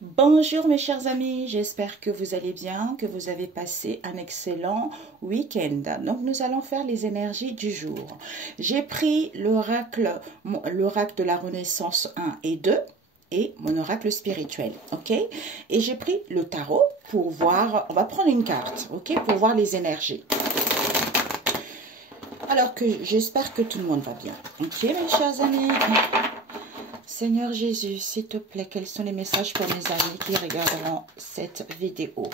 Bonjour mes chers amis, j'espère que vous allez bien, que vous avez passé un excellent week-end. Donc nous allons faire les énergies du jour. J'ai pris l'oracle de la Renaissance 1 et 2 et mon oracle spirituel, ok? Et j'ai pris le tarot pour voir, on va prendre une carte, ok? Pour voir les énergies. Alors que j'espère que tout le monde va bien, ok mes chers amis? Seigneur Jésus, s'il te plaît, quels sont les messages pour mes amis qui regarderont cette vidéo?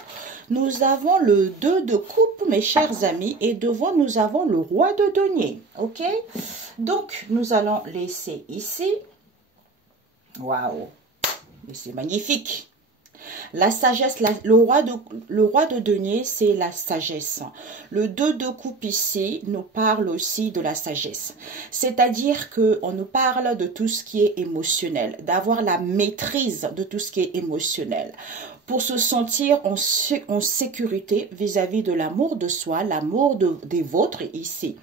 Nous avons le 2 de coupe, mes chers amis, et devant nous avons le roi de denier, ok? Donc, nous allons laisser ici. Waouh! Mais c'est magnifique! La sagesse, le roi de denier, c'est la sagesse. Le 2 de coupe ici nous parle aussi de la sagesse. C'est-à-dire qu'on nous parle de tout ce qui est émotionnel, d'avoir la maîtrise de tout ce qui est émotionnel, pour se sentir en sécurité vis-à-vis de l'amour de soi, l'amour des vôtres ici.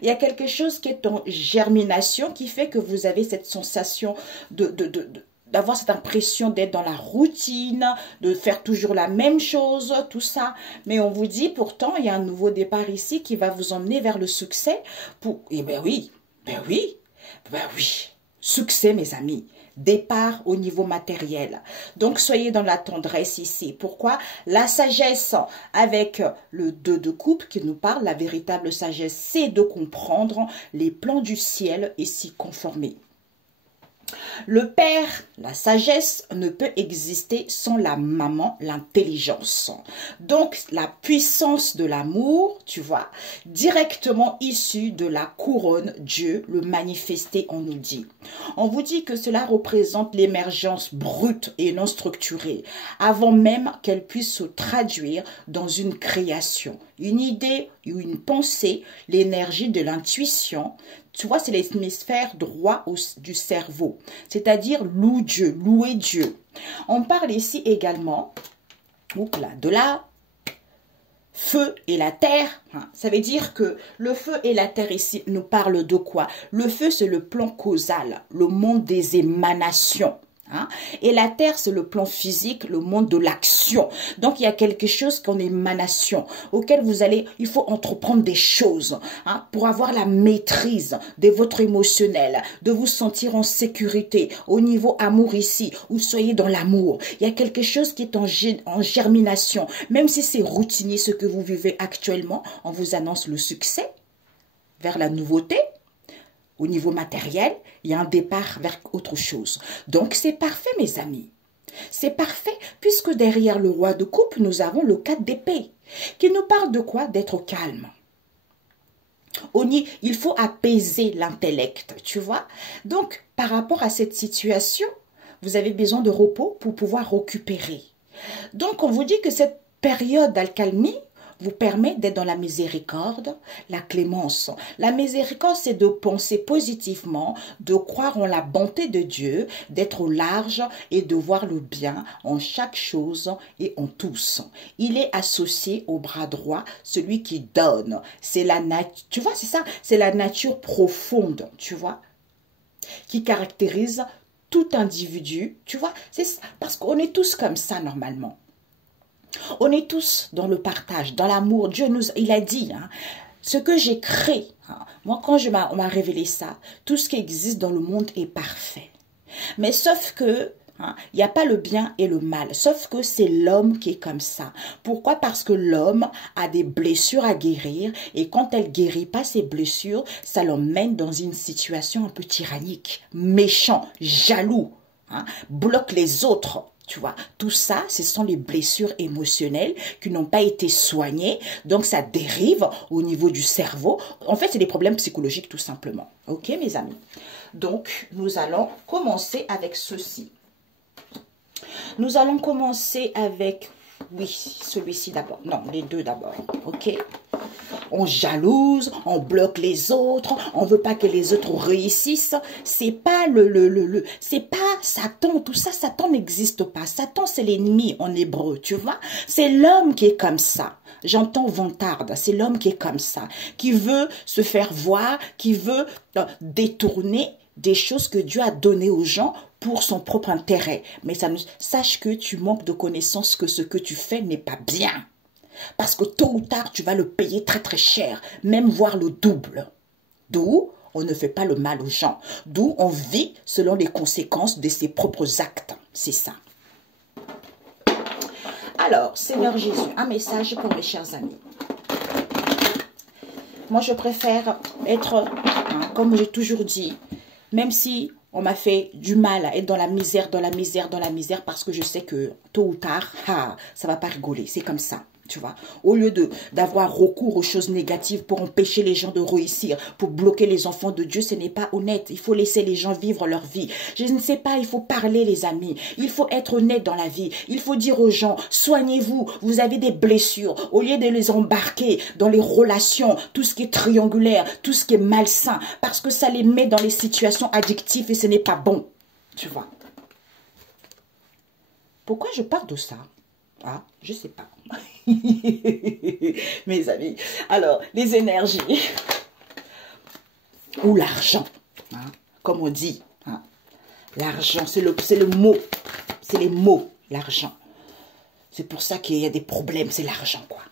Il y a quelque chose qui est en germination qui fait que vous avez cette sensation d'avoir cette impression d'être dans la routine, de faire toujours la même chose, tout ça. Mais on vous dit pourtant, il y a un nouveau départ ici qui va vous emmener vers le succès. Eh ben oui, succès mes amis. Départ au niveau matériel. Donc, soyez dans la tendresse ici. Pourquoi? La sagesse avec le 2 de coupe qui nous parle, la véritable sagesse, c'est de comprendre les plans du ciel et s'y conformer. Le père, la sagesse, ne peut exister sans la maman, l'intelligence. Donc, la puissance de l'amour, tu vois, directement issue de la couronne, Dieu, le manifesté, on nous dit. On vous dit que cela représente l'émergence brute et non structurée, avant même qu'elle puisse se traduire dans une création, une idée ou une pensée, l'énergie de l'intuition. Tu vois, c'est l'hémisphère droit du cerveau, c'est-à-dire louer Dieu. On parle ici également de la feu et la terre. Ça veut dire que le feu et la terre ici nous parlent de quoi? Le feu, c'est le plan causal, le monde des émanations. Et la terre, c'est le plan physique, le monde de l'action. Donc, il y a quelque chose qu'en émanation, auquel il faut entreprendre des choses pour avoir la maîtrise de votre émotionnel, de vous sentir en sécurité. Au niveau amour ici, où soyez dans l'amour. Il y a quelque chose qui est en germination. Même si c'est routinier ce que vous vivez actuellement, on vous annonce le succès vers la nouveauté. Au niveau matériel, il y a un départ vers autre chose. Donc, c'est parfait, mes amis. C'est parfait, puisque derrière le roi de coupe, nous avons le 4 d'épée, qui nous parle de quoi? D'être calme. Il faut apaiser l'intellect, tu vois. Donc, par rapport à cette situation, vous avez besoin de repos pour pouvoir récupérer. Donc, on vous dit que cette période d'accalmie vous permet d'être dans la miséricorde, la clémence. La miséricorde, c'est de penser positivement, de croire en la bonté de Dieu, d'être large et de voir le bien en chaque chose et en tous. Il est associé au bras droit, celui qui donne. C'est la nature, tu vois, c'est ça, c'est la nature profonde, tu vois, qui caractérise tout individu, tu vois, parce qu'on est tous comme ça normalement. On est tous dans le partage, dans l'amour. Dieu il a dit, ce que j'ai créé, moi quand on m'a révélé ça, tout ce qui existe dans le monde est parfait. Mais sauf que, il n'y a pas le bien et le mal, sauf que c'est l'homme qui est comme ça. Pourquoi? Parce que l'homme a des blessures à guérir et quand elle ne guérit pas ses blessures, ça l'emmène dans une situation un peu tyrannique, méchant, jaloux, bloque les autres. Tu vois, tout ça, ce sont les blessures émotionnelles qui n'ont pas été soignées. Donc, ça dérive au niveau du cerveau. En fait, c'est des problèmes psychologiques tout simplement. Ok, mes amis? Donc, nous allons commencer avec ceci. Nous allons commencer avec, oui, celui-ci d'abord. Non, les deux d'abord. Ok? On jalouse, on bloque les autres, on veut pas que les autres réussissent. C'est pas c'est pas Satan, tout ça, Satan n'existe pas. Satan, c'est l'ennemi en hébreu, tu vois. C'est l'homme qui est comme ça. J'entends vantarde, c'est l'homme qui est comme ça, qui veut se faire voir, qui veut détourner des choses que Dieu a données aux gens pour son propre intérêt. Mais sache que tu manques de connaissance, que ce que tu fais n'est pas bien. Parce que tôt ou tard, tu vas le payer très très cher, même voire le double. D'où on ne fait pas le mal aux gens. D'où on vit selon les conséquences de ses propres actes. C'est ça. Alors, Seigneur Jésus, un message pour mes chers amis. Moi, je préfère être, comme j'ai toujours dit, même si on m'a fait du mal à être dans la misère, parce que je sais que tôt ou tard, ça va pas rigoler. C'est comme ça. Tu vois, au lieu d'avoir recours aux choses négatives pour empêcher les gens de réussir, pour bloquer les enfants de Dieu, ce n'est pas honnête. Il faut laisser les gens vivre leur vie. Je ne sais pas, il faut parler les amis. Il faut être honnête dans la vie. Il faut dire aux gens, soignez-vous, vous avez des blessures. Au lieu de les embarquer dans les relations, tout ce qui est triangulaire, tout ce qui est malsain, parce que ça les met dans les situations addictives et ce n'est pas bon. Tu vois. Pourquoi je parle de ça? Ah, je sais pas. Mes amis. Alors, les énergies. Ou l'argent. Comme on dit. L'argent, c'est le mot. C'est les mots, l'argent. C'est pour ça qu'il y a des problèmes, c'est l'argent, quoi.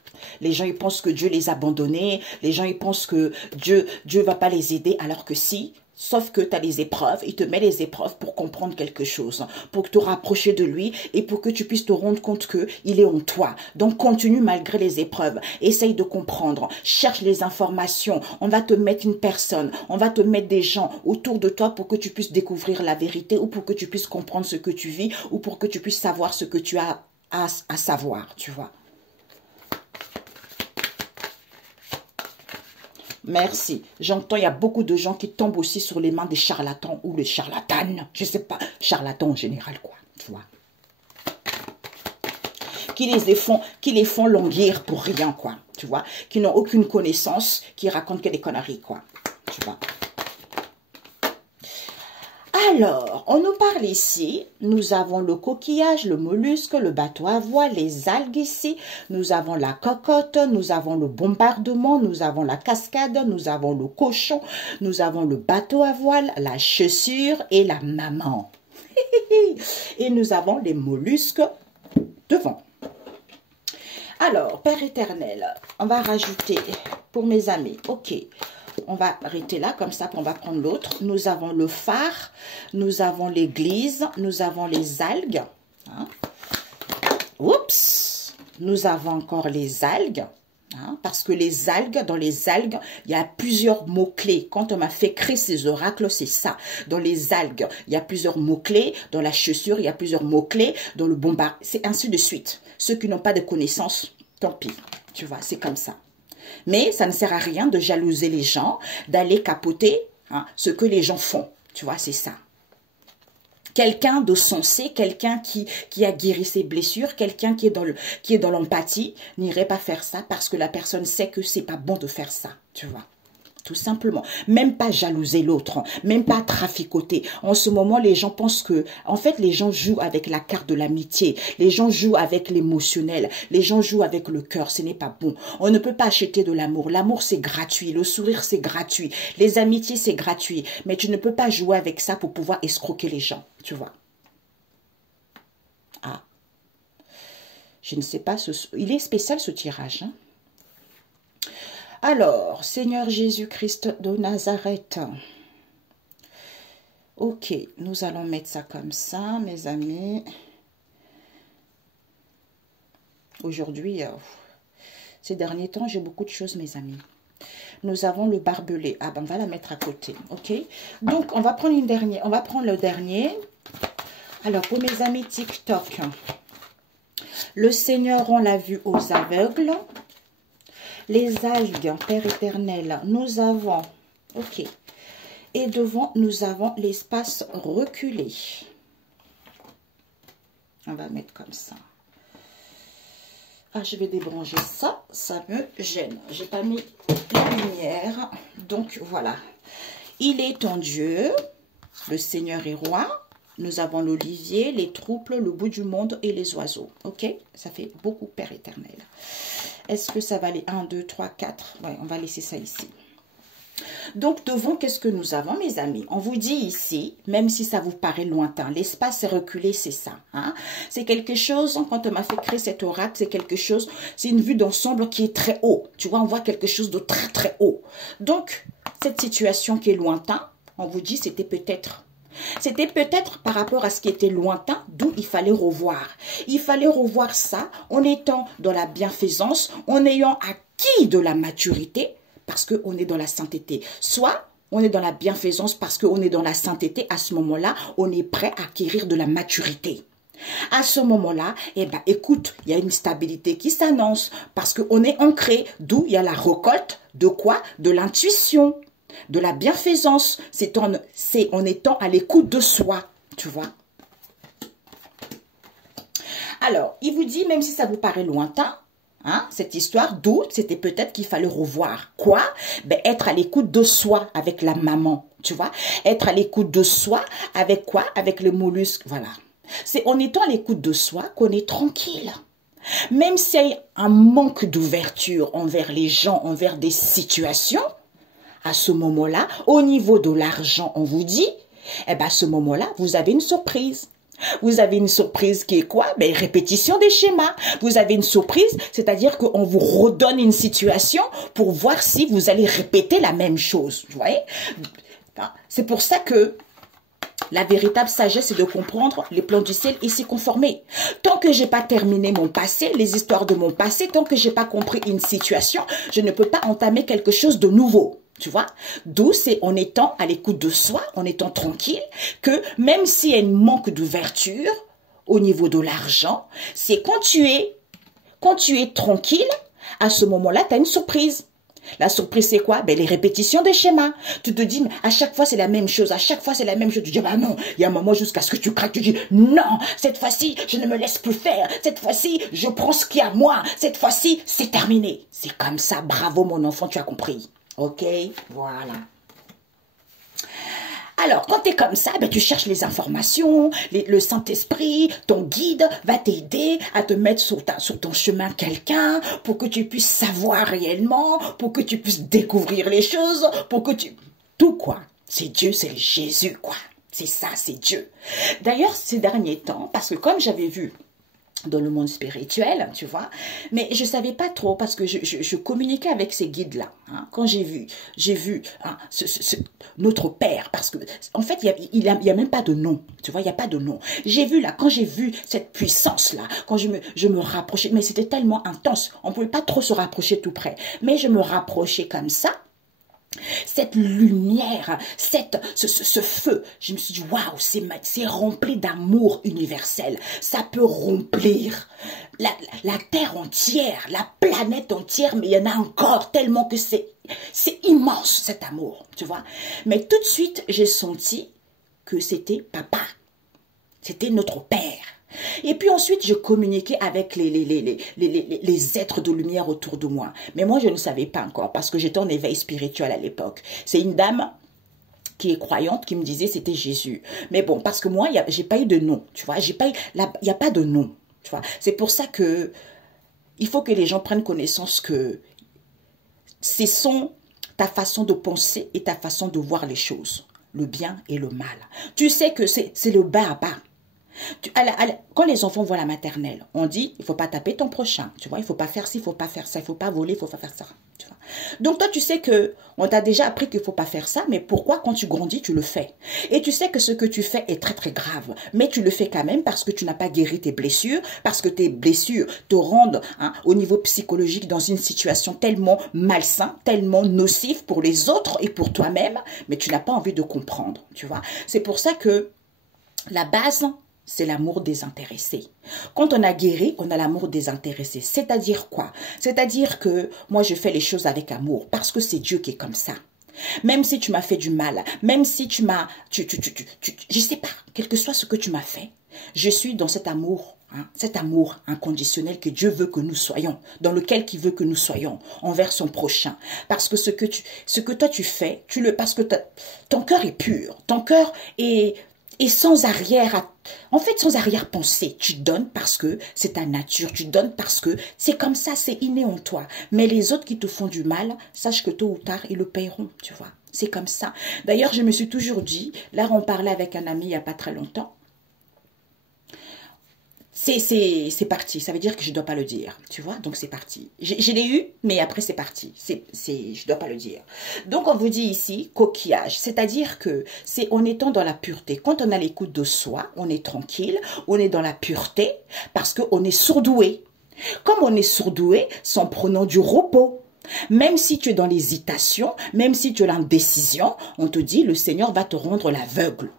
Les gens, ils pensent que Dieu les a abandonnés. Les gens, ils pensent que Dieu va pas les aider, alors que si. Sauf que tu as les épreuves, il te met les épreuves pour comprendre quelque chose, pour te rapprocher de lui et pour que tu puisses te rendre compte qu'il est en toi. Donc continue malgré les épreuves, essaye de comprendre, cherche les informations, on va te mettre une personne, on va te mettre des gens autour de toi pour que tu puisses découvrir la vérité ou pour que tu puisses comprendre ce que tu vis ou pour que tu puisses savoir ce que tu as à savoir, tu vois. Merci. J'entends, il y a beaucoup de gens qui tombent aussi sur les mains des charlatans ou les charlatanes. Je ne sais pas, charlatans en général, quoi. Tu vois. Qui les font languir pour rien, quoi. Tu vois. Qui n'ont aucune connaissance, qui racontent que des conneries, quoi. Tu vois. Alors, on nous parle ici, nous avons le coquillage, le mollusque, le bateau à voile, les algues ici, nous avons la cocotte, nous avons le bombardement, nous avons la cascade, nous avons le cochon, nous avons le bateau à voile, la chaussure et la maman. Et nous avons les mollusques devant. Alors, Père éternel, on va rajouter pour mes amis, ok. On va arrêter là, comme ça, on va prendre l'autre. Nous avons le phare, nous avons l'église, nous avons les algues. Oups! Nous avons encore les algues. Parce que les algues, dans les algues, il y a plusieurs mots-clés. Quand on m'a fait créer ces oracles, c'est ça. Dans les algues, il y a plusieurs mots-clés. Dans la chaussure, il y a plusieurs mots-clés. Dans le bombard, c'est ainsi de suite. Ceux qui n'ont pas de connaissances, tant pis. Tu vois, c'est comme ça. Mais ça ne sert à rien de jalouser les gens, d'aller capoter ce que les gens font. Tu vois, c'est ça. Quelqu'un de sensé, quelqu'un qui a guéri ses blessures, quelqu'un qui est dans l'empathie, n'irait pas faire ça parce que la personne sait que c'est pas bon de faire ça. Tu vois. Tout simplement. Même pas jalouser l'autre, même pas traficoter. En ce moment, les gens pensent que, en fait, les gens jouent avec la carte de l'amitié. Les gens jouent avec l'émotionnel. Les gens jouent avec le cœur. Ce n'est pas bon. On ne peut pas acheter de l'amour. L'amour, c'est gratuit. Le sourire, c'est gratuit. Les amitiés, c'est gratuit. Mais tu ne peux pas jouer avec ça pour pouvoir escroquer les gens. Tu vois. Ah. Je ne sais pas. Il est spécial, ce tirage, hein. Alors, Seigneur Jésus-Christ de Nazareth. Ok, nous allons mettre ça comme ça, mes amis. Aujourd'hui, ces derniers temps, j'ai beaucoup de choses, mes amis. Nous avons le barbelé. Ah ben, on va la mettre à côté, ok? Donc, on va prendre une dernière. On va prendre le dernier. Alors, pour mes amis TikTok, le Seigneur rend la vue aux aveugles. Les algues, Père éternel, nous avons, ok, et devant, nous avons l'espace reculé. On va mettre comme ça. Ah, je vais débrancher ça, ça me gêne. J'ai pas mis la lumière, donc voilà. Il est en Dieu, le Seigneur est roi. Nous avons l'olivier, les troupeaux, le bout du monde et les oiseaux. Ok, ça fait beaucoup, Père éternel. Est-ce que ça va aller 1, 2, 3, 4? Ouais, on va laisser ça ici. Donc, devant, qu'est-ce que nous avons, mes amis? On vous dit ici, même si ça vous paraît lointain, l'espace est reculé, c'est ça. Hein? C'est quelque chose, quand on m'a fait créer cet oracle, c'est quelque chose, c'est une vue d'ensemble qui est très haut. Tu vois, on voit quelque chose de très, très haut. Donc, cette situation qui est lointain, on vous dit, c'était peut-être par rapport à ce qui était lointain, d'où il fallait revoir. Il fallait revoir ça en étant dans la bienfaisance, en ayant acquis de la maturité, parce qu'on est dans la sainteté. Soit on est dans la bienfaisance parce qu'on est dans la sainteté. À ce moment-là, on est prêt à acquérir de la maturité. À ce moment-là, eh ben, écoute, il y a une stabilité qui s'annonce parce qu'on est ancré, d'où il y a la récolte de quoi? De l'intuition, de la bienfaisance. C'est en étant à l'écoute de soi, tu vois. Alors, il vous dit, même si ça vous paraît lointain, hein, cette histoire, d'où c'était peut-être qu'il fallait revoir. Quoi? Ben, être à l'écoute de soi avec la maman, tu vois. Être à l'écoute de soi avec quoi? Avec le mollusque, voilà. C'est en étant à l'écoute de soi qu'on est tranquille. Même s'il y a un manque d'ouverture envers les gens, envers des situations, à ce moment-là, au niveau de l'argent, on vous dit, eh ben, à ce moment-là, vous avez une surprise. Vous avez une surprise qui est quoi? Ben, répétition des schémas. Vous avez une surprise, c'est-à-dire qu'on vous redonne une situation pour voir si vous allez répéter la même chose. Vous voyez? C'est pour ça que la véritable sagesse, c'est de comprendre les plans du ciel et s'y conformer. Tant que j'ai pas terminé mon passé, les histoires de mon passé, tant que j'ai pas compris une situation, je ne peux pas entamer quelque chose de nouveau. Tu vois? D'où c'est en étant à l'écoute de soi, en étant tranquille, que même s'il y a un manque d'ouverture au niveau de l'argent, c'est quand tu es tranquille, à ce moment-là, tu as une surprise. La surprise, c'est quoi? Ben, les répétitions des schémas. Tu te dis, mais à chaque fois, c'est la même chose. À chaque fois, c'est la même chose. Tu dis, bah non, il y a un moment jusqu'à ce que tu craques. Tu dis, non, cette fois-ci, je ne me laisse plus faire. Cette fois-ci, je prends ce qu'il y a à moi. Cette fois-ci, c'est terminé. C'est comme ça. Bravo, mon enfant, tu as compris. Ok? Voilà. Alors, quand tu es comme ça, ben, tu cherches les informations, le Saint-Esprit, ton guide va t'aider à te mettre sur ton chemin quelqu'un pour que tu puisses savoir réellement, pour que tu puisses découvrir les choses, pour que tu... Tout quoi. C'est Dieu, c'est Jésus quoi. C'est ça, c'est Dieu. D'ailleurs, ces derniers temps, parce que comme j'avais vu dans le monde spirituel, tu vois, mais je savais pas trop parce que je communiquais avec ces guides-là. Hein, quand j'ai vu hein, notre Père, parce que en fait, il y a même pas de nom, tu vois, il y a pas de nom. J'ai vu là, quand j'ai vu cette puissance-là, quand je me rapprochais, mais c'était tellement intense, on pouvait pas trop se rapprocher tout près, mais je me rapprochais comme ça. Cette lumière, ce feu, je me suis dit, waouh, c'est rempli d'amour universel. Ça peut remplir la terre entière, la planète entière, mais il y en a encore tellement que c'est immense cet amour, tu vois. Mais tout de suite, j'ai senti que c'était papa, c'était notre Père. Et puis ensuite, je communiquais avec les êtres de lumière autour de moi. Mais moi, je ne savais pas encore parce que j'étais en éveil spirituel à l'époque. C'est une dame qui est croyante qui me disait c'était Jésus. Mais bon, parce que moi, j'ai pas eu de nom, tu vois. Il n'y a pas de nom, tu vois. C'est pour ça que il faut que les gens prennent connaissance que ce sont ta façon de penser et ta façon de voir les choses. Le bien et le mal. Tu sais que c'est le bas à bas. Quand les enfants voient la maternelle, on dit, il ne faut pas taper ton prochain, tu vois, il ne faut pas faire ci, il ne faut pas faire ça, il ne faut pas voler, il ne faut pas faire ça, tu vois. Donc toi, tu sais que on t'a déjà appris qu'il ne faut pas faire ça, mais pourquoi quand tu grandis, tu le fais? Et tu sais que ce que tu fais est très très grave, mais tu le fais quand même parce que tu n'as pas guéri tes blessures, parce que tes blessures te rendent hein, au niveau psychologique dans une situation tellement malsaine, tellement nocive pour les autres et pour toi-même, mais tu n'as pas envie de comprendre, tu vois. C'est pour ça que la base... c'est l'amour désintéressé. Quand on a guéri, on a l'amour désintéressé. C'est-à-dire quoi? C'est-à-dire que moi, je fais les choses avec amour parce que c'est Dieu qui est comme ça. Même si tu m'as fait du mal, même si tu m'as... je sais pas, quel que soit ce que tu m'as fait, je suis dans cet amour inconditionnel que Dieu veut que nous soyons, dans lequel il veut que nous soyons, envers son prochain. Parce que ce que toi tu fais, parce que ton cœur est pur, ton cœur est et sans en fait, sans arrière-pensée. Tu donnes parce que c'est ta nature, tu donnes parce que c'est comme ça, c'est inné en toi. Mais les autres qui te font du mal, sache que tôt ou tard, ils le paieront, tu vois. C'est comme ça. D'ailleurs, je me suis toujours dit, là, on parlait avec un ami il n'y a pas très longtemps, c'est parti, ça veut dire que je ne dois pas le dire, tu vois, donc c'est parti. Je l'ai eu, mais après c'est parti, je ne dois pas le dire. Donc on vous dit ici, coquillage, c'est-à-dire que c'est en étant dans la pureté. Quand on a l'écoute de soi, on est tranquille, on est dans la pureté, parce qu'on est sourdoué. Comme on est sourdoué, c'est en prenant du repos. Même si tu es dans l'hésitation, même si tu es dans l'indécision, on te dit, le Seigneur va te rendre l'aveugle.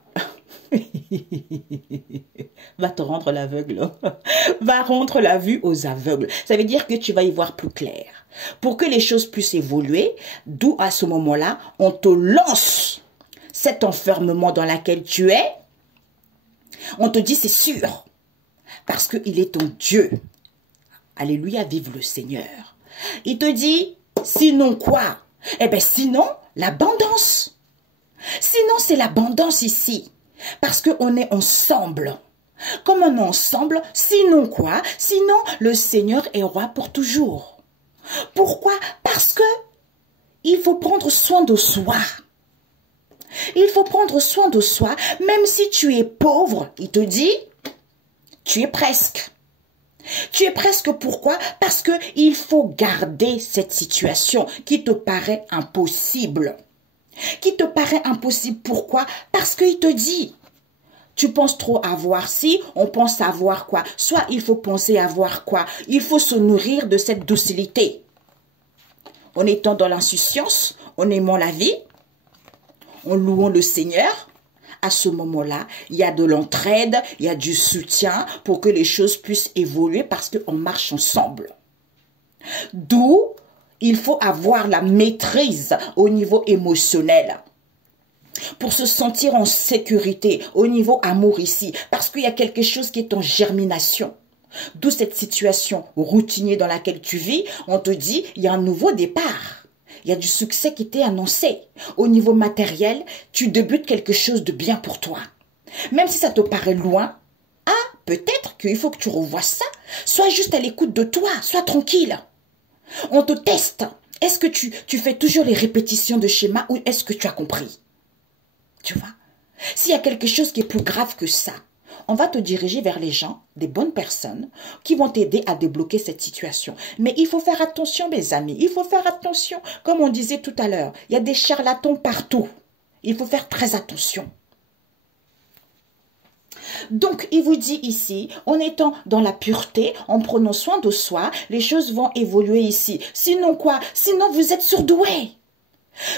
Va te rendre l'aveugle. Va rendre la vue aux aveugles. Ça veut dire que tu vas y voir plus clair. Pour que les choses puissent évoluer, d'où à ce moment-là, on te lance cet enfermement dans lequel tu es. On te dit c'est sûr. Parce qu'il est ton Dieu. Alléluia, vive le Seigneur. Il te dit, sinon quoi? Eh bien, sinon, l'abondance. Sinon, c'est l'abondance ici. Parce qu'on est ensemble. Comme on est ensemble, sinon quoi? Sinon, le Seigneur est roi pour toujours. Pourquoi? Parce que il faut prendre soin de soi. Il faut prendre soin de soi, même si tu es pauvre. Il te dit, tu es presque. Tu es presque pourquoi? Parce que il faut garder cette situation qui te paraît impossible. Qui te paraît impossible. Pourquoi? Parce qu'il te dit, tu penses trop avoir si, on pense avoir quoi? Soit il faut penser avoir quoi? Il faut se nourrir de cette docilité. En étant dans l'insouciance, en aimant la vie, en louant le Seigneur, à ce moment-là, il y a de l'entraide, il y a du soutien pour que les choses puissent évoluer parce qu'on marche ensemble. D'où il faut avoir la maîtrise au niveau émotionnel pour se sentir en sécurité au niveau amour ici, parce qu'il y a quelque chose qui est en germination. D'où cette situation routinière dans laquelle tu vis, on te dit, il y a un nouveau départ. Il y a du succès qui t'est annoncé. Au niveau matériel, tu débutes quelque chose de bien pour toi. Même si ça te paraît loin, peut-être qu'il faut que tu revoies ça. Sois juste à l'écoute de toi, sois tranquille. On te teste. Est-ce que tu fais toujours les répétitions de schéma ou est-ce que tu as compris? Tu vois? S'il y a quelque chose qui est plus grave que ça, on va te diriger vers les gens, des bonnes personnes, qui vont t'aider à débloquer cette situation. Mais il faut faire attention, mes amis. Il faut faire attention. Comme on disait tout à l'heure, il y a des charlatans partout. Il faut faire très attention. Donc, il vous dit ici, en étant dans la pureté, en prenant soin de soi, les choses vont évoluer ici. Sinon quoi? Sinon, vous êtes surdoué.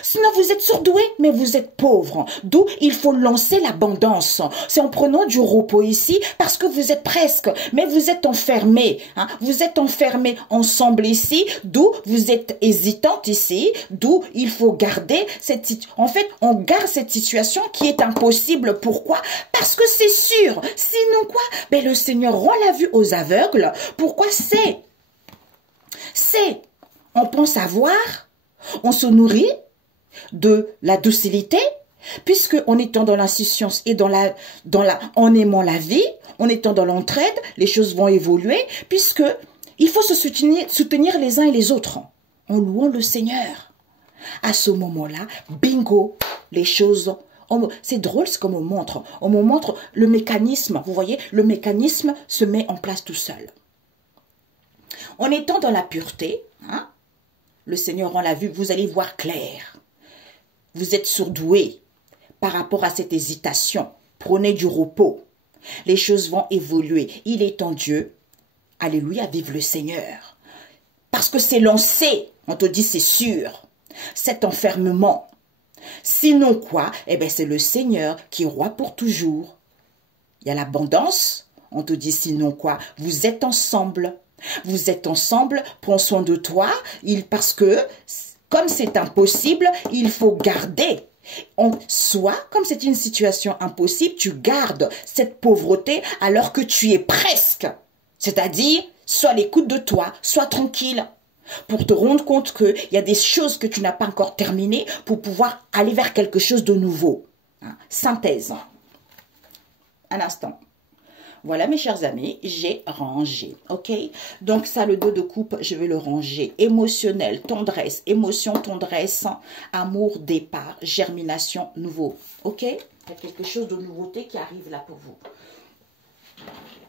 Sinon, vous êtes surdoué, mais vous êtes pauvre. D'où il faut lancer l'abondance. C'est en prenant du repos ici, parce que vous êtes presque, mais vous êtes enfermés. Hein? Vous êtes enfermés ensemble ici, d'où vous êtes hésitante ici, d'où il faut garder cette situation. En fait, on garde cette situation qui est impossible. Pourquoi? Parce que c'est sûr. Sinon quoi? Ben, le Seigneur rend la vue aux aveugles. Pourquoi? On pense avoir, on se nourrit de la docilité, puisque en étant dans l'insouciance et en aimant la vie, en étant dans l'entraide, les choses vont évoluer, puisque il faut se soutenir les uns et les autres en louant le Seigneur. À ce moment-là, bingo, les choses. C'est drôle, c'est comme on me montre le mécanisme. Vous voyez, le mécanisme se met en place tout seul. En étant dans la pureté, hein, le Seigneur rend la vue, vous allez voir clair. Vous êtes surdoué par rapport à cette hésitation. Prenez du repos. Les choses vont évoluer. Il est en Dieu. Alléluia, vive le Seigneur. Parce que c'est lancé. On te dit c'est sûr. Cet enfermement. Sinon quoi? Eh bien c'est le Seigneur qui est roi pour toujours. Il y a l'abondance. On te dit sinon quoi? Vous êtes ensemble. Vous êtes ensemble. Prends soin de toi. Parce que comme c'est impossible, il faut garder. Soit, comme c'est une situation impossible, tu gardes cette pauvreté alors que tu es presque. C'est-à-dire, sois à l'écoute de toi, sois tranquille. Pour te rendre compte qu'il y a des choses que tu n'as pas encore terminées pour pouvoir aller vers quelque chose de nouveau. Synthèse. Un instant. Voilà, mes chers amis, j'ai rangé, ok? Donc, ça, le 2 de coupe, je vais le ranger. Émotionnel, tendresse, émotion, tendresse, amour, départ, germination, nouveau, ok? Il y a quelque chose de nouveauté qui arrive là pour vous.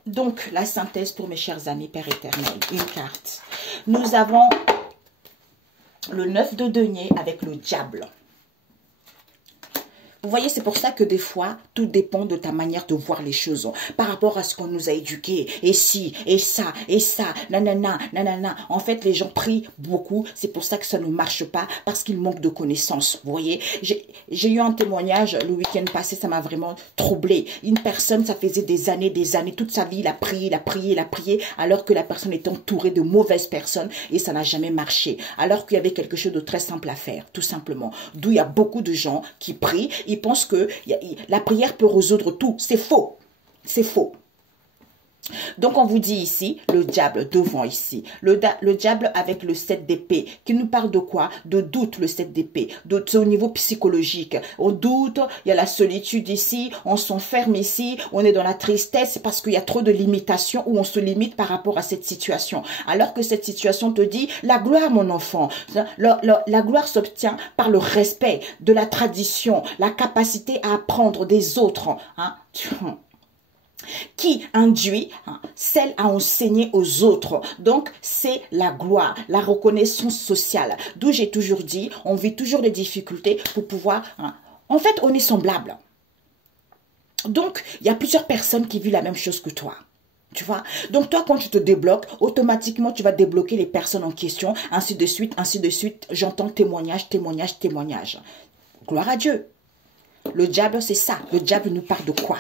Donc, la synthèse pour mes chers amis, Père éternel, une carte. Nous avons le 9 de denier avec le diable. Vous voyez, c'est pour ça que des fois, tout dépend de ta manière de voir les choses. Par rapport à ce qu'on nous a éduqués. Et si, et ça, nanana, nanana. En fait, les gens prient beaucoup. C'est pour ça que ça ne marche pas. Parce qu'ils manquent de connaissances. Vous voyez, j'ai eu un témoignage le week-end passé. Ça m'a vraiment troublé. Une personne, ça faisait des années, toute sa vie, il a prié, il a prié, il a prié. Alors que la personne était entourée de mauvaises personnes. Et ça n'a jamais marché. Alors qu'il y avait quelque chose de très simple à faire. Tout simplement. D'où il y a beaucoup de gens qui prient. Ils pensent que la prière peut résoudre tout. C'est faux. C'est faux. Donc, on vous dit ici, le diable devant ici. Le diable avec le 7 d'épée, qui nous parle de quoi? De doute, le 7 d'épée. C'est au niveau psychologique. On doute, il y a la solitude ici, on s'enferme ici, on est dans la tristesse parce qu'il y a trop de limitations où on se limite par rapport à cette situation. Alors que cette situation te dit, la gloire, mon enfant, la gloire s'obtient par le respect de la tradition, la capacité à apprendre des autres. Hein? Qui induit celle à enseigner aux autres. Donc, c'est la gloire, la reconnaissance sociale. D'où j'ai toujours dit, on vit toujours des difficultés pour pouvoir... En fait, on est semblable. Donc, il y a plusieurs personnes qui vivent la même chose que toi. Tu vois? Donc, toi, quand tu te débloques, automatiquement, tu vas débloquer les personnes en question, ainsi de suite, ainsi de suite. J'entends témoignage, témoignage, témoignage. Gloire à Dieu. Le diable, c'est ça. Le diable nous parle de quoi?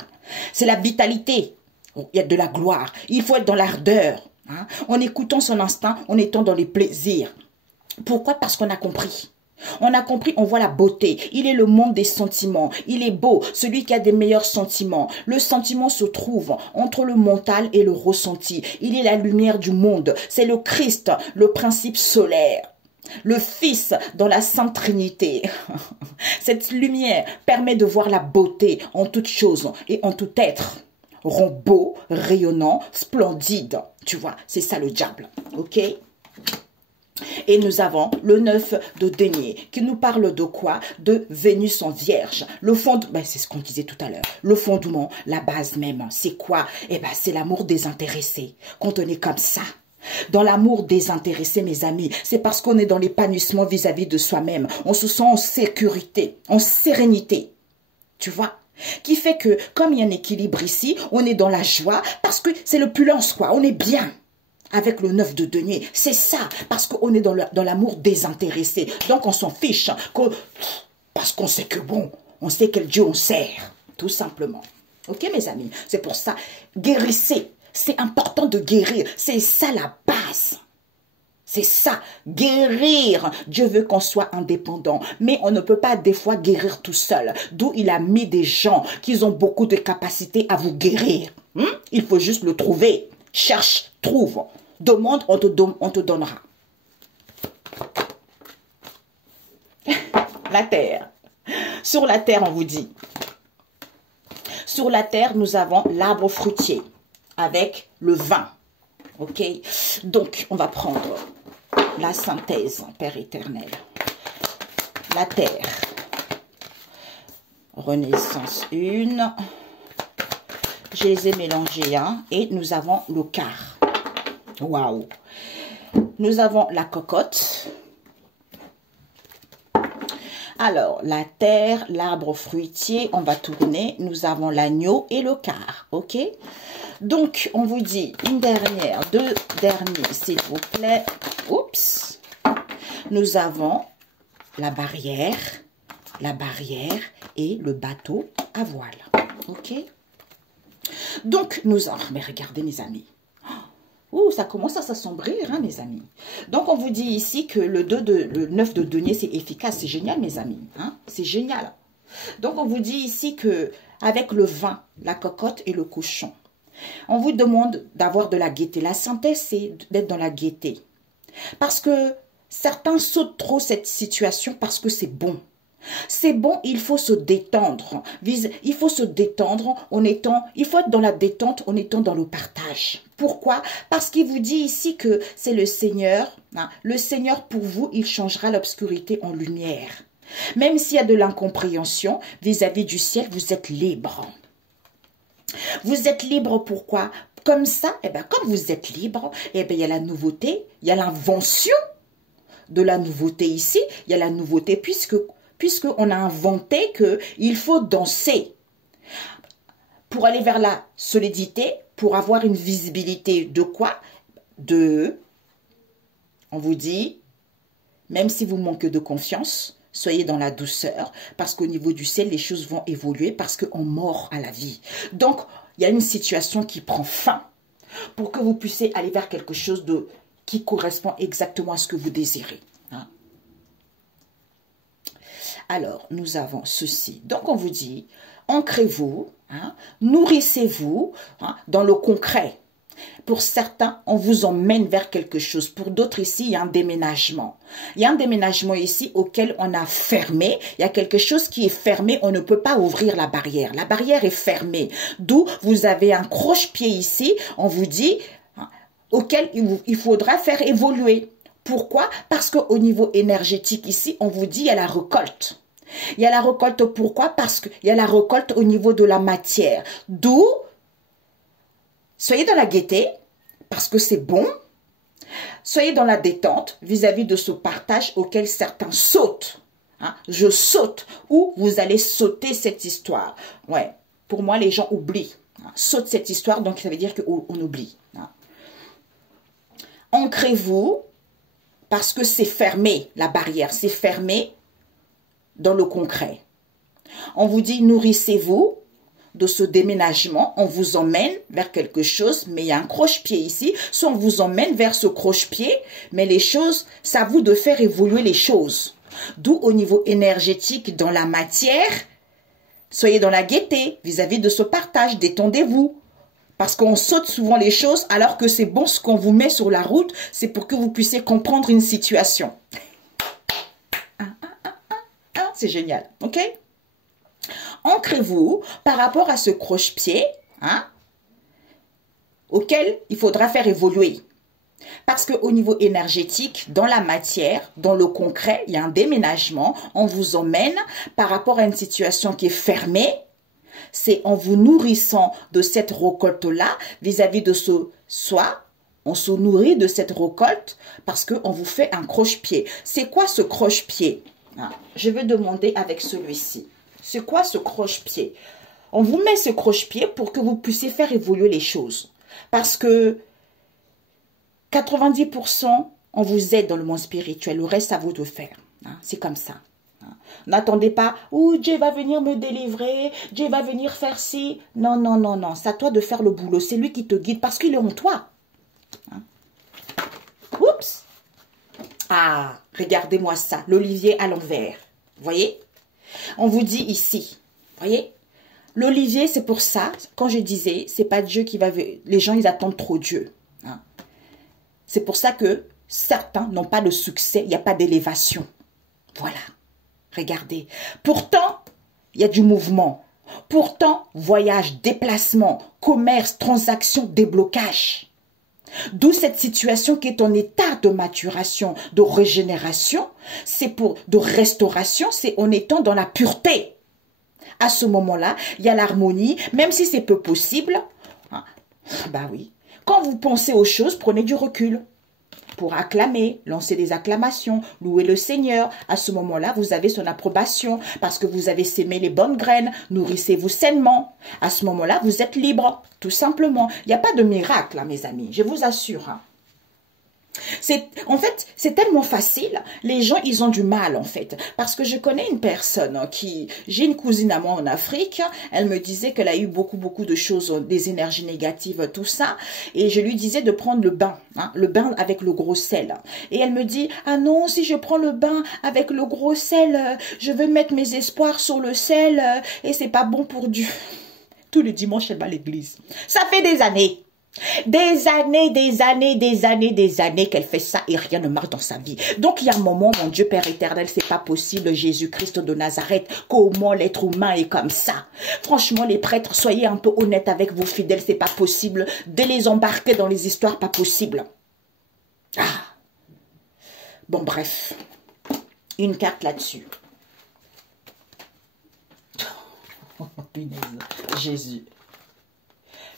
C'est la vitalité. Il y a de la gloire. Il faut être dans l'ardeur. Hein? En écoutant son instinct, en étant dans les plaisirs. Pourquoi? Parce qu'on a compris. On a compris, on voit la beauté. Il est le monde des sentiments. Il est beau, celui qui a des meilleurs sentiments. Le sentiment se trouve entre le mental et le ressenti. Il est la lumière du monde. C'est le Christ, le principe solaire. Le Fils dans la Sainte Trinité. Cette lumière permet de voir la beauté en toute chose et en tout être. Rend beau, rayonnant, splendide. Tu vois, c'est ça le diable. Ok? Et nous avons le 9 de denier qui nous parle de quoi? De Vénus en Vierge. Le fondement, ben c'est ce qu'on disait tout à l'heure. Le fondement, la base même, c'est quoi? Eh ben c'est l'amour désintéressé. Quand on est comme ça. Dans l'amour désintéressé, mes amis, c'est parce qu'on est dans l'épanouissement vis-à-vis de soi-même. On se sent en sécurité, en sérénité. Tu vois? Qui fait que, comme il y a un équilibre ici, on est dans la joie parce que c'est l'opulence, quoi. On est bien avec le 9 de denier. C'est ça, parce qu'on est dans l'amour désintéressé. Donc, on s'en fiche parce qu'on sait que bon, on sait quel Dieu on sert, tout simplement. Ok, mes amis? C'est pour ça, guérissez. C'est important de guérir. C'est ça la base. C'est ça, guérir. Dieu veut qu'on soit indépendant. Mais on ne peut pas des fois guérir tout seul. D'où il a mis des gens qui ont beaucoup de capacités à vous guérir. Il faut juste le trouver. Cherche, trouve. Demande, on te donnera. La terre. Sur la terre, on vous dit. Sur la terre, nous avons l'arbre fruitier. Avec le vin. Ok? Donc, on va prendre la synthèse, Père éternel. La terre. Renaissance 1. Je les ai mélangés. Hein, et nous avons le quart. Waouh! Nous avons la cocotte. Alors, la terre, l'arbre fruitier, on va tourner. Nous avons l'agneau et le quart. Ok? Donc, on vous dit une dernière, deux derniers, s'il vous plaît. Oups. Nous avons la barrière et le bateau à voile. Ok? Donc, mais regardez, mes amis. Ouh, ça commence à s'assombrir, hein, mes amis. Donc, on vous dit ici que le 9 de denier, c'est efficace. C'est génial, mes amis. Hein? C'est génial. Donc, on vous dit ici que avec le vin, la cocotte et le cochon, on vous demande d'avoir de la gaieté. La santé, c'est d'être dans la gaieté. Parce que certains sautent trop cette situation parce que c'est bon. C'est bon, il faut se détendre. Il faut se détendre il faut être dans la détente en étant dans le partage. Pourquoi? Parce qu'il vous dit ici que c'est le Seigneur. Hein, le Seigneur pour vous, il changera l'obscurité en lumière. Même s'il y a de l'incompréhension vis-à-vis du ciel, vous êtes libre. Vous êtes libre pourquoi? Comme ça, comme vous êtes libre, il y a la nouveauté, il y a l'invention de la nouveauté ici. Il y a la nouveauté puisqu'on a inventé qu'il faut danser pour aller vers la solidité, pour avoir une visibilité de quoi? On vous dit, même si vous manquez de confiance, soyez dans la douceur, parce qu'au niveau du ciel, les choses vont évoluer, parce qu'on mord à la vie. Donc, il y a une situation qui prend fin pour que vous puissiez aller vers quelque chose qui correspond exactement à ce que vous désirez. Hein? Alors, nous avons ceci. Donc, on vous dit, ancrez-vous, hein, nourrissez-vous hein, dans le concret. Pour certains, on vous emmène vers quelque chose. Pour d'autres ici, il y a un déménagement. Il y a un déménagement ici auquel on a fermé. Il y a quelque chose qui est fermé. On ne peut pas ouvrir la barrière. La barrière est fermée. D'où vous avez un croche-pied ici. On vous dit auquel il faudra faire évoluer. Pourquoi? Parce qu'au niveau énergétique ici, on vous dit il y a la récolte. Il y a la récolte. Pourquoi? Parce qu'il y a la récolte au niveau de la matière. D'où soyez dans la gaieté, parce que c'est bon. Soyez dans la détente vis-à-vis de ce partage auquel certains sautent. Hein? Je saute. Ou vous allez sauter cette histoire. Ouais. Pour moi, les gens oublient. Hein? Saute cette histoire, donc ça veut dire qu'on oublie. Hein? Ancrez-vous, parce que c'est fermé, la barrière. C'est fermé dans le concret. On vous dit, nourrissez-vous de ce déménagement, on vous emmène vers quelque chose, mais il y a un croche-pied ici, soit on vous emmène vers ce croche-pied, mais les choses, c'est à vous de faire évoluer les choses. D'où au niveau énergétique, dans la matière, soyez dans la gaieté vis-à-vis de ce partage, détendez-vous. Parce qu'on saute souvent les choses, alors que c'est bon, ce qu'on vous met sur la route, c'est pour que vous puissiez comprendre une situation. C'est génial, ok? Ancrez-vous par rapport à ce croche-pied hein, auquel il faudra faire évoluer. Parce qu'au niveau énergétique, dans la matière, dans le concret, il y a un déménagement. On vous emmène par rapport à une situation qui est fermée. C'est en vous nourrissant de cette récolte-là vis-à-vis de ce soi. On se nourrit de cette récolte parce qu'on vous fait un croche-pied. C'est quoi ce croche-pied? Je vais demander avec celui-ci. C'est quoi ce croche-pied? On vous met ce croche-pied pour que vous puissiez faire évoluer les choses. Parce que 90%, on vous aide dans le monde spirituel. Le reste, à vous de faire. Hein? C'est comme ça. Hein? N'attendez pas, oh, Dieu va venir me délivrer, Dieu va venir faire ci. Non, non, non, non. C'est à toi de faire le boulot. C'est lui qui te guide parce qu'il est en toi. Hein? Oups. Ah, regardez-moi ça. L'olivier à l'envers. Voyez? On vous dit ici, voyez, l'olivier, c'est pour ça, quand je disais, c'est pas Dieu qui va... Les gens, ils attendent trop Dieu. Hein. C'est pour ça que certains n'ont pas de succès, il n'y a pas d'élévation. Voilà, regardez. Pourtant, il y a du mouvement. Pourtant, voyage, déplacement, commerce, transaction, déblocage. D'où cette situation qui est en état de maturation, de régénération, c'est pour de restauration, c'est en étant dans la pureté. À ce moment-là, il y a l'harmonie, même si c'est peu possible. Bah oui. Quand vous pensez aux choses, prenez du recul. Pour acclamer, lancer des acclamations, louer le Seigneur. À ce moment-là, vous avez son approbation parce que vous avez sémé les bonnes graines. Nourrissez-vous sainement. À ce moment-là, vous êtes libre, tout simplement. Il n'y a pas de miracle, hein, mes amis, je vous assure. Hein. En fait, c'est tellement facile. Les gens, ils ont du mal, en fait. Parce que je connais une personne qui... J'ai une cousine à moi en Afrique. Elle me disait qu'elle a eu beaucoup de choses, des énergies négatives, tout ça. Et je lui disais de prendre le bain. Hein, le bain avec le gros sel. Et elle me dit, ah non, si je prends le bain avec le gros sel, je veux mettre mes espoirs sur le sel et c'est pas bon pour Dieu. Tous les dimanches, elle va à l'église. Ça fait des années. Des années qu'elle fait ça et rien ne marche dans sa vie. Donc il y a un moment, mon Dieu Père éternel, c'est pas possible, Jésus-Christ de Nazareth, comment l'être humain est comme ça. Franchement, les prêtres, soyez un peu honnêtes avec vos fidèles, c'est pas possible de les embarquer dans les histoires, pas possible. Ah. Bon, bref, une carte là-dessus. Jésus.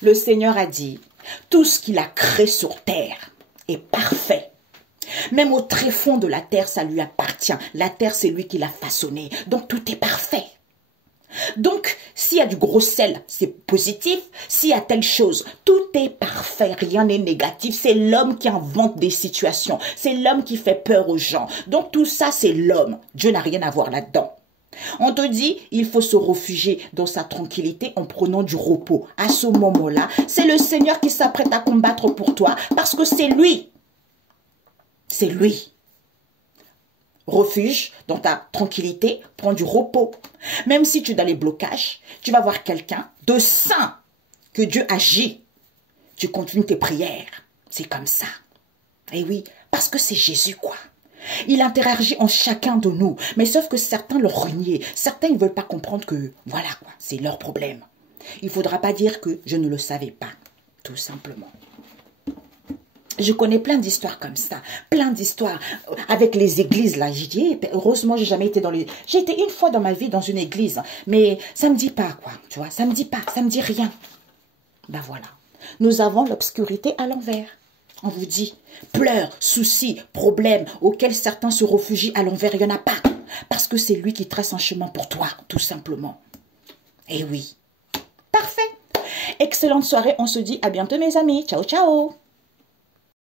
Le Seigneur a dit, tout ce qu'il a créé sur terre est parfait. Même au tréfonds de la terre, ça lui appartient. La terre, c'est lui qui l'a façonné. Donc, tout est parfait. Donc, s'il y a du gros sel, c'est positif. S'il y a telle chose, tout est parfait. Rien n'est négatif. C'est l'homme qui invente des situations. C'est l'homme qui fait peur aux gens. Donc, tout ça, c'est l'homme. Dieu n'a rien à voir là-dedans. On te dit, il faut se réfugier dans sa tranquillité en prenant du repos. À ce moment-là, c'est le Seigneur qui s'apprête à combattre pour toi parce que c'est lui. C'est lui. Refuge dans ta tranquillité, prends du repos. Même si tu es dans les blocages, tu vas voir quelqu'un de saint que Dieu agit. Tu continues tes prières. C'est comme ça. Et oui, parce que c'est Jésus, quoi. Il interagit en chacun de nous. Mais sauf que certains le renient. Certains ne veulent pas comprendre que, voilà quoi, c'est leur problème. Il ne faudra pas dire que je ne le savais pas. Tout simplement. Je connais plein d'histoires comme ça. Plein d'histoires avec les églises là. J'ai dit, heureusement, j'ai jamais été dans les... J'ai été une fois dans ma vie dans une église. Mais ça ne me dit pas quoi. Tu vois, ça me dit pas. Ça me dit rien. Ben voilà. Nous avons l'obscurité à l'envers. On vous dit, pleurs, soucis, problèmes auxquels certains se réfugient à l'envers, il n'y en a pas. Parce que c'est lui qui trace un chemin pour toi, tout simplement. Eh oui. Parfait. Excellente soirée. On se dit à bientôt, mes amis. Ciao, ciao.